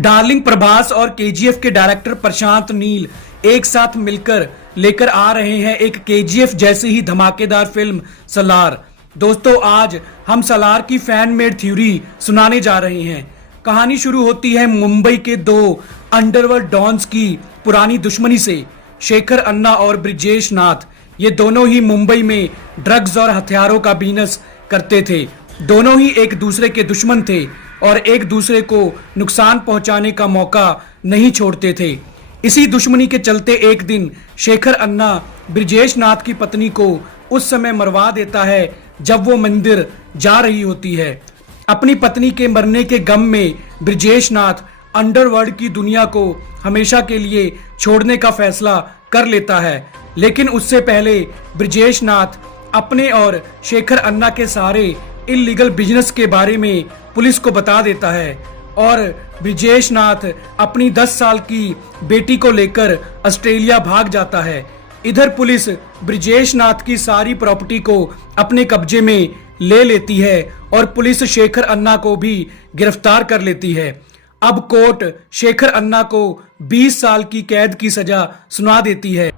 Darling Prabhas और KGF के director Prashanth Neel एक साथ मिलकर लेकर आ रहे हैं एक केजीएफ जैसी ही धमाकेदार फिल्म सलार। दोस्तों, आज हम सलार की फैन मेड थ्योरी सुनाने जा रहे हैं। कहानी शुरू होती है मुंबई के दो अंडरवर्ल्ड डॉन्स की पुरानी दुश्मनी से। शेखर अन्ना और ब्रिजेश नाथ, ये दोनों ही मुंबई में ड्रग्स और हथियारों का बिजनेस करते थे। दोनों ही एक दूसरे के दुश्मन थे और एक दूसरे को नुकसान पहुंचाने का मौका नहीं छोड़ते थे। इसी दुश्मनी के चलते एक दिन शेखर अन्ना ब्रिजेश नाथ की पत्नी को उस समय मरवा देता है जब वो मंदिर जा रही होती है। अपनी पत्नी के मरने के गम में ब्रिजेश नाथ अंडरवर्ल्ड की दुनिया को हमेशा के लिए छोड़ने का फैसला कर लेता है। लेकिन उससे पहले ब्रिजेश नाथ अपने और शेखर अन्ना के सारे इल्लीगल बिजनेस के बारे में पुलिस को बता देता है और ब्रिजेश नाथ अपनी 10 साल की बेटी को लेकर ऑस्ट्रेलिया भाग जाता है। इधर पुलिस ब्रिजेश नाथ की सारी प्रॉपर्टी को अपने कब्जे में ले लेती है और पुलिस शेखर अन्ना को भी गिरफ्तार कर लेती है। अब कोर्ट शेखर अन्ना को 20 साल की कैद की सजा सुना देती है।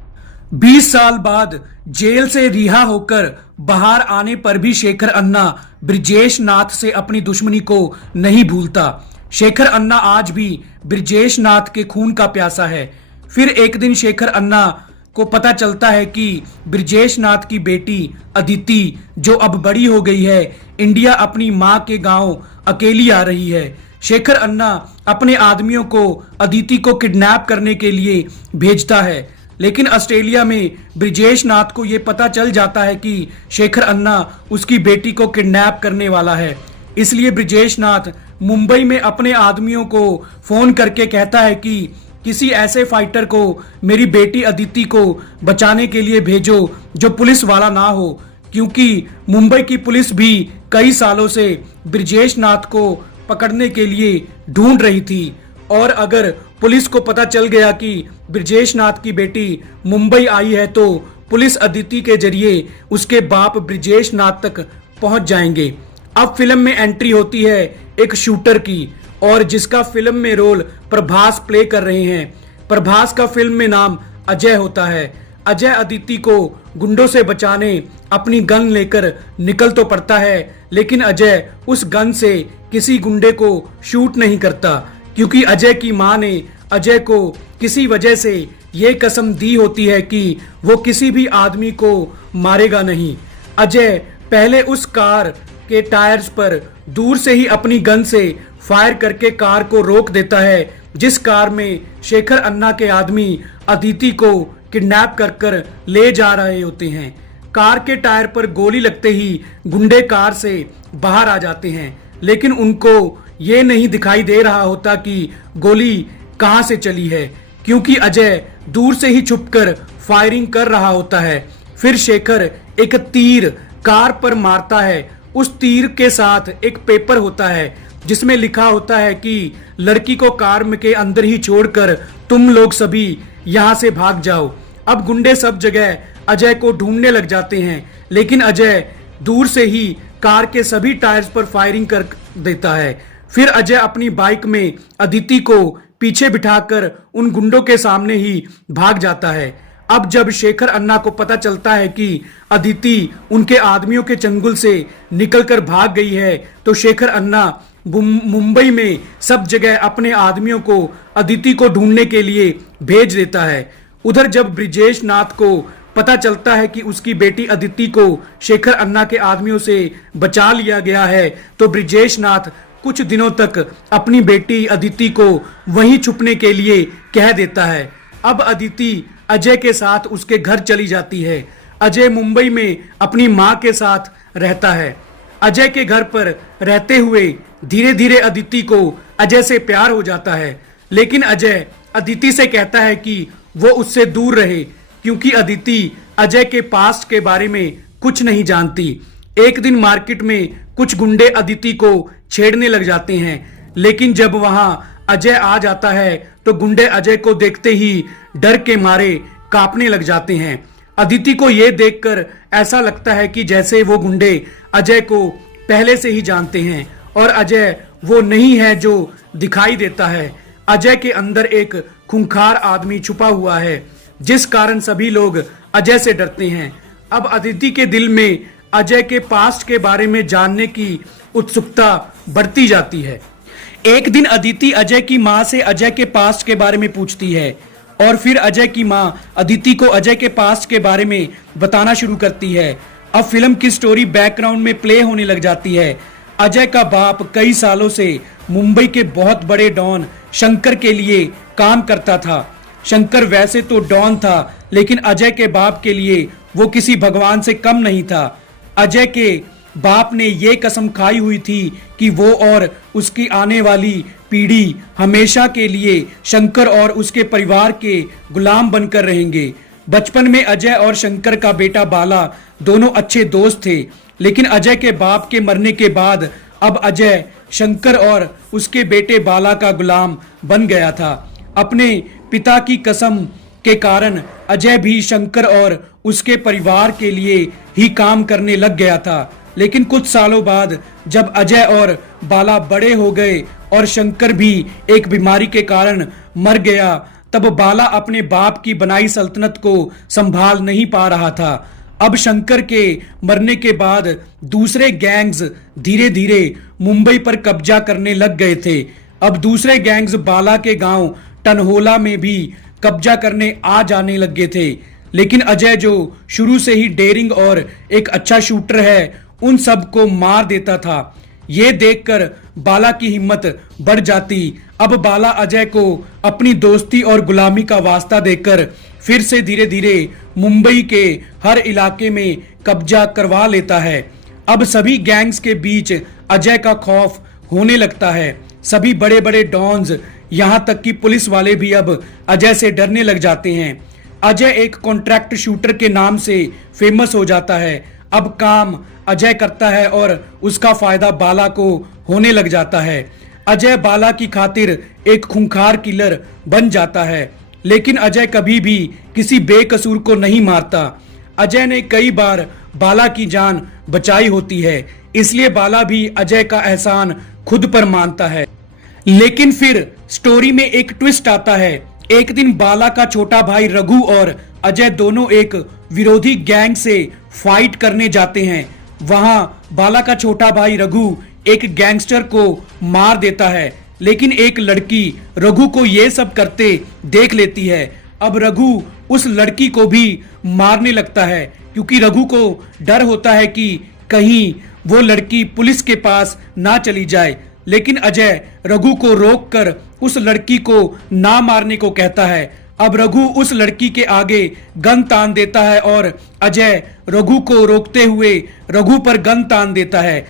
20 साल बाद जेल से रिहा होकर बाहर आने पर भी शेखर अन्ना ब्रिजेश नाथ से अपनी दुश्मनी को नहीं भूलता। शेखर अन्ना आज भी ब्रिजेश नाथ के खून का प्यासा है। फिर एक दिन शेखर अन्ना को पता चलता है कि ब्रिजेश नाथ की बेटी अदिति, जो अब बड़ी हो गई है, इंडिया अपनी मां के गांव अकेली आ रही है। शेखर अन्ना अपने आदमियों को अदिति को किडनैप करने के लिए भेजता है, लेकिन ऑस्ट्रेलिया में ब्रिजेश नाथ को यह पता चल जाता है कि शेखर अन्ना उसकी बेटी को किडनैप करने वाला है। इसलिए ब्रिजेश नाथ मुंबई में अपने आदमियों को फोन करके कहता है कि किसी ऐसे फाइटर को मेरी बेटी अदिति को बचाने के लिए भेजो जो पुलिस वाला ना हो, क्योंकि मुंबई की पुलिस भी कई सालों से ब्रिजेश नाथ को पकड़ने के लिए ढूंढ रही थी। और अगर पुलिस को पता चल गया कि ब्रिजेश नाथ की बेटी मुंबई आई है तो पुलिस अदिति के जरिए उसके बाप ब्रिजेश नाथ तक पहुंच जाएंगे। अब फिल्म में एंट्री होती है एक शूटर की, और जिसका फिल्म में रोल प्रभास प्ले कर रहे हैं। प्रभास का फिल्म में नाम अजय होता है। अजय अदिति को गुंडों से बचाने अपनी गन लेकर निकल तो पड़ता है, लेकिन अजय उस गन से किसी गुंडे को शूट नहीं करता, क्योंकि अजय की मां ने अजय को किसी वजह से ये कसम दी होती है कि वो किसी भी आदमी को मारेगा नहीं। अजय पहले उस कार के टायर्स पर दूर से ही अपनी गन से फायर करके कार को रोक देता है, जिस कार में शेखर अन्ना के आदमी अदिति को किडनैप कर ले जा रहे होते हैं। कार के टायर पर गोली लगते ही गुंडे कार से बाहर आ जाते हैं, लेकिन उनको ये नहीं दिखाई दे रहा होता कि गोली कहां से चली है, क्योंकि अजय दूर से ही छुपकर फायरिंग कर रहा होता है। फिर शेखर एक तीर कार पर मारता है। उस तीर के साथ एक पेपर होता है जिसमें लिखा होता है कि लड़की को कार में के अंदर ही छोड़कर तुम लोग सभी यहां से भाग जाओ। अब गुंडे सब जगह अजय को ढूंढने लग जाते हैं, लेकिन अजय दूर से ही कार के सभी टायर्स पर फायरिंग कर देता है। फिर अजय अपनी बाइक में अदिति को पीछे बिठाकर उन गुंडों के सामने ही भाग जाता है। अब जब शेखर अन्ना को पता चलता है कि अदिति उनके आदमियों के चंगुल से निकलकर भाग गई है, तो शेखर अन्ना मुंबई में सब जगह अपने आदमियों को अदिति को ढूंढने के लिए भेज देता है। उधर जब ब्रिजेश नाथ को पता चलता है कि उसकी बेटी अदिति को शेखर अन्ना के आदमियों से बचा लिया गया है, तो ब्रिजेश नाथ कुछ दिनों तक अपनी बेटी अदिति को वहीं छुपने के लिए कह देता है। अब अदिति अजय के साथ उसके घर चली जाती है। अजय मुंबई में अपनी मां के साथ रहता है। अजय के घर पर रहते हुए धीरे धीरे अदिति को अजय से प्यार हो जाता है, लेकिन अजय अदिति से कहता है कि वो उससे दूर रहे, क्योंकि अदिति अजय के पास्ट के बारे में कुछ नहीं जानती। एक दिन मार्केट में कुछ गुंडे अदिति को छेड़ने लग जाते हैं, लेकिन जब वहां अजय आ जाता है तो गुंडे अजय को देखते ही डर के मारे कांपने लग जाते हैं। अदिति को यह देखकर ऐसा लगता है कि जैसे वो गुंडे अजय को पहले से ही जानते हैं और अजय वो नहीं है जो दिखाई देता है। अजय के अंदर एक खूंखार आदमी छुपा हुआ है, जिस कारण सभी लोग अजय से डरते हैं। अब अदिति के दिल में अजय के पास्ट के बारे में जानने की उत्सुकता बढ़ती जाती है। एक दिन अदिति अजय की माँ से अजय के पास्ट के बारे में पूछती है और फिर अजय की माँ अदिति को अजय के पास्ट के बारे में बताना शुरू करती है। अब फिल्म की स्टोरी बैकग्राउंड में प्ले होने लग जाती है। अजय का बाप कई सालों से मुंबई के बहुत बड़े डॉन शंकर के लिए काम करता था। शंकर वैसे तो डॉन था, लेकिन अजय के बाप के लिए वो किसी भगवान से कम नहीं था। अजय के बाप ने ये कसम खाई हुई थी कि वो और उसकी आने वाली पीढ़ी हमेशा के लिए शंकर और उसके परिवार के गुलाम बनकर रहेंगे। बचपन में अजय और शंकर का बेटा बाला दोनों अच्छे दोस्त थे, लेकिन अजय के बाप के मरने के बाद अब अजय शंकर और उसके बेटे बाला का गुलाम बन गया था। अपने पिता की कसम के कारण अजय भी शंकर और उसके परिवार के लिए ही काम करने लग गया था। लेकिन कुछ सालों बाद जब अजय और बाला बड़े हो गए और शंकर भी एक बीमारी के कारण मर गया, तब बाला अपने बाप की बनाई सल्तनत को संभाल नहीं पा रहा था। अब शंकर के मरने के बाद दूसरे गैंग्स धीरे धीरे मुंबई पर कब्जा करने लग गए थे। अब दूसरे गैंग्स बाला के गांव टनहोला में भी कब्जा करने आ जाने लग गए थे। लेकिन अजय, जो शुरू से ही डेयरिंग और एक अच्छा शूटर है, उन सबको मार देता था। ये देखकर बाला की हिम्मत बढ़ जाती। अब बाला अजय को अपनी दोस्ती और गुलामी का वास्ता देकर फिर से धीरे धीरे मुंबई के हर इलाके में कब्जा करवा लेता है। अब सभी गैंग्स के बीच अजय का खौफ होने लगता है। सभी बड़े बड़े डॉन्स, यहाँ तक कि पुलिस वाले भी अब अजय से डरने लग जाते हैं। अजय एक कॉन्ट्रैक्ट शूटर के नाम से फेमस हो जाता है। अब काम अजय करता है और उसका फायदा बाला को होने लग जाता है। अजय बाला की खातिर एक खूंखार किलर बन जाता है, लेकिन अजय कभी भी किसी बेकसूर को नहीं मारता। अजय ने कई बार बाला की जान बचाई होती है, इसलिए बाला भी अजय का एहसान खुद पर मानता है। लेकिन फिर स्टोरी में एक ट्विस्ट आता है। एक दिन बाला का छोटा भाई रघु और अजय दोनों एक विरोधी गैंग से फाइट करने जाते हैं। वहां बाला का छोटा भाई रघु एक गैंगस्टर को मार देता है, लेकिन एक लड़की रघु को ये सब करते देख लेती है। अब रघु उस लड़की को भी मारने लगता है, क्योंकि रघु को डर होता है कि कहीं वो लड़की पुलिस के पास ना चली जाए। लेकिन अजय रघु को रोककर उस लड़की को ना मारने को कहता है। अब रघु उस लड़की के आगे गन तान देता है और अजय रघु को रोकते हुए रघु पर गन तान देता है।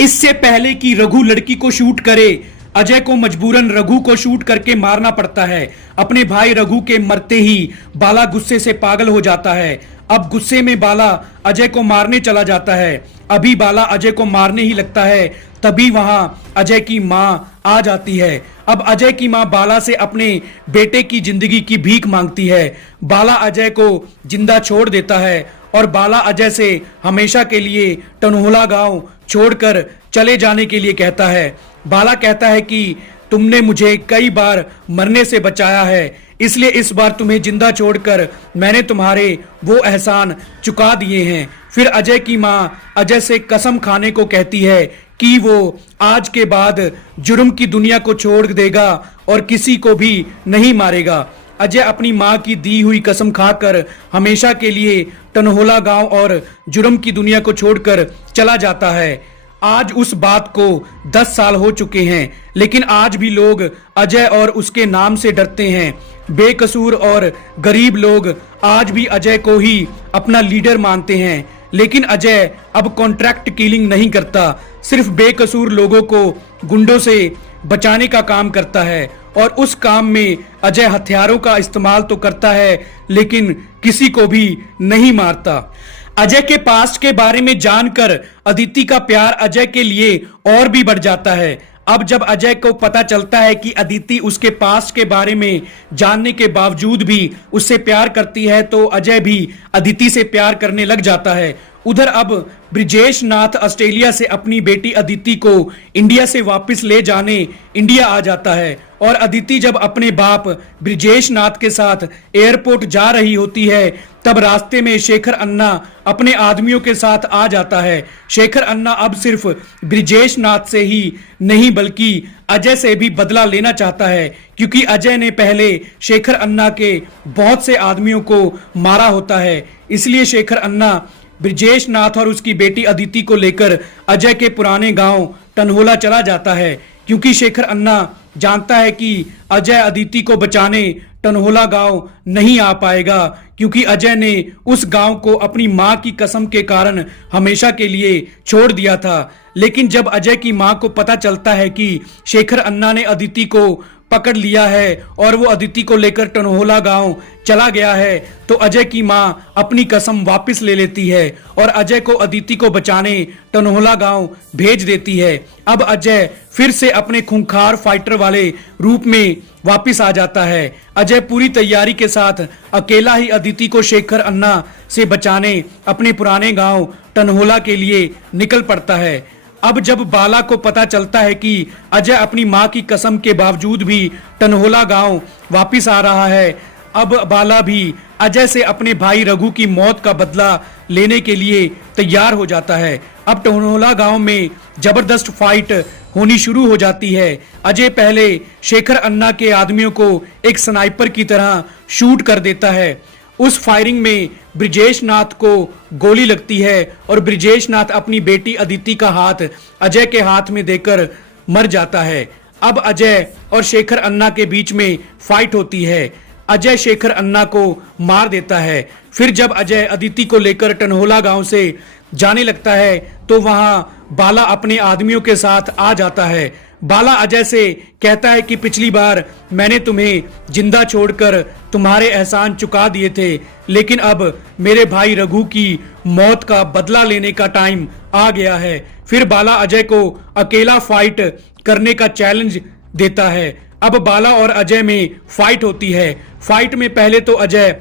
इससे पहले कि रघु लड़की को शूट करे, अजय को मजबूरन रघु को शूट करके मारना पड़ता है। अपने भाई रघु के मरते ही बाला गुस्से से पागल हो जाता है। अब गुस्से में बाला अजय को मारने चला जाता है। अभी बाला अजय को मारने ही लगता है, तभी वहां अजय की माँ आ जाती है। अब अजय की माँ बाला से अपने बेटे की जिंदगी की भीख मांगती है। बाला अजय को जिंदा छोड़ देता है और बाला अजय से हमेशा के लिए टनहोला गांव छोड़कर चले जाने के लिए कहता है। बाला कहता है कि तुमने मुझे कई बार मरने से बचाया है, इसलिए इस बार तुम्हें जिंदा छोड़कर मैंने तुम्हारे वो एहसान चुका दिए हैं। फिर अजय की माँ अजय से कसम खाने को कहती है कि वो आज के बाद जुर्म की दुनिया को छोड़ देगा और किसी को भी नहीं मारेगा। अजय अपनी माँ की दी हुई कसम खाकर हमेशा के लिए टनहोला गांव और जुर्म की दुनिया को छोड़कर चला जाता है। आज उस बात को 10 साल हो चुके हैं, लेकिन आज भी लोग अजय और उसके नाम से डरते हैं। बेकसूर और गरीब लोग आज भी अजय को ही अपना लीडर मानते हैं। लेकिन अजय अब कॉन्ट्रैक्ट किलिंग नहीं करता, सिर्फ बेकसूर लोगों को गुंडों से बचाने का काम करता है। और उस काम में अजय हथियारों का इस्तेमाल तो करता है, लेकिन किसी को भी नहीं मारता। अजय के पास्ट के बारे में जानकर अदिति का प्यार अजय के लिए और भी बढ़ जाता है। अब जब अजय को पता चलता है कि अदिति उसके पास्ट के बारे में जानने के बावजूद भी उससे प्यार करती है, तो अजय भी अदिति से प्यार करने लग जाता है उधर अब ब्रिजेश नाथ ऑस्ट्रेलिया से अपनी बेटी अदिति को इंडिया से वापस ले जाने इंडिया आ जाता है और अदिति जब अपने बाप ब्रिजेश नाथ के साथ एयरपोर्ट जा रही होती है तब रास्ते में शेखर अन्ना अपने आदमियों के साथ आ जाता है। शेखर अन्ना अब सिर्फ ब्रिजेश नाथ से ही नहीं बल्कि अजय से भी बदला लेना चाहता है, क्योंकि अजय ने पहले शेखर अन्ना के बहुत से आदमियों को मारा होता है। इसलिए शेखर अन्ना ब्रिजेश नाथ और उसकी बेटी अदिति को लेकर अजय के पुराने गांव टनहोला चला जाता है, क्योंकि शेखर अन्ना जानता है कि अजय अदिति को बचाने टनहोला गांव नहीं आ पाएगा, क्योंकि अजय ने उस गांव को अपनी मां की कसम के कारण हमेशा के लिए छोड़ दिया था। लेकिन जब अजय की मां को पता चलता है कि शेखर अन्ना ने अदिति को पकड़ लिया है और वो अदिति को लेकर टनहोला गांव चला गया है, तो अजय की मां अपनी कसम वापस ले लेती है और अजय को अदिति को बचाने टनहोला गांव भेज देती है। अब अजय फिर से अपने खूंखार फाइटर वाले रूप में वापस आ जाता है। अजय पूरी तैयारी के साथ अकेला ही अदिति को शेखर अन्ना से बचाने अपने पुराने गांव टनहोला के लिए निकल पड़ता है। अब जब बाला को पता चलता है कि अजय अपनी मां की कसम के बावजूद भी टनहोला गांव वापस आ रहा है, अब बाला भी अजय से अपने भाई रघु की मौत का बदला लेने के लिए तैयार हो जाता है। अब टनहोला गांव में जबरदस्त फाइट होनी शुरू हो जाती है। अजय पहले शेखर अन्ना के आदमियों को एक स्नाइपर की तरह शूट कर देता है। उस फायरिंग में ब्रिजेश नाथ को गोली लगती है और ब्रिजेश नाथ अपनी बेटी अदिति का हाथ अजय के हाथ में देकर मर जाता है। अब अजय और शेखर अन्ना के बीच में फाइट होती है। अजय शेखर अन्ना को मार देता है। फिर जब अजय अदिति को लेकर टनहोला गांव से जाने लगता है तो वहां बाला अपने आदमियों के साथ आ जाता है। बाला अजय से कहता है कि पिछली बार मैंने तुम्हें जिंदा छोड़कर तुम्हारे एहसान चुका दिए थे, लेकिन अब मेरे भाई रघु की मौत का बदला लेने का टाइम आ गया है। फिर बाला अजय को अकेला फाइट करने का चैलेंज देता है। अब बाला और अजय में फाइट होती है। फाइट में पहले तो अजय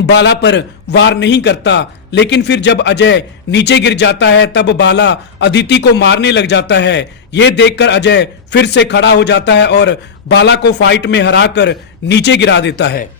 बाला पर वार नहीं करता, लेकिन फिर जब अजय नीचे गिर जाता है तब बाला अदिति को मारने लग जाता है। यह देखकर अजय फिर से खड़ा हो जाता है और बाला को फाइट में हराकर नीचे गिरा देता है।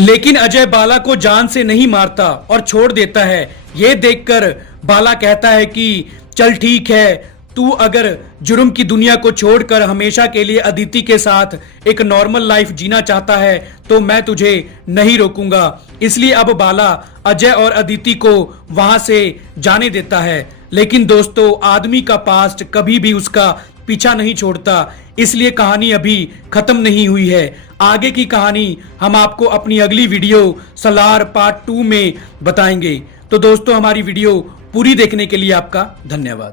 लेकिन अजय बाला को जान से नहीं मारता और छोड़ देता है। यह देखकर बाला कहता है कि चल ठीक है, तू अगर जुर्म की दुनिया को छोड़कर हमेशा के लिए अदिति के साथ एक नॉर्मल लाइफ जीना चाहता है तो मैं तुझे नहीं रोकूंगा। इसलिए अब बाला अजय और अदिति को वहां से जाने देता है। लेकिन दोस्तों, आदमी का पास्ट कभी भी उसका पीछा नहीं छोड़ता, इसलिए कहानी अभी खत्म नहीं हुई है। आगे की कहानी हम आपको अपनी अगली वीडियो सलार पार्ट 2 में बताएंगे। तो दोस्तों, हमारी वीडियो पूरी देखने के लिए आपका धन्यवाद।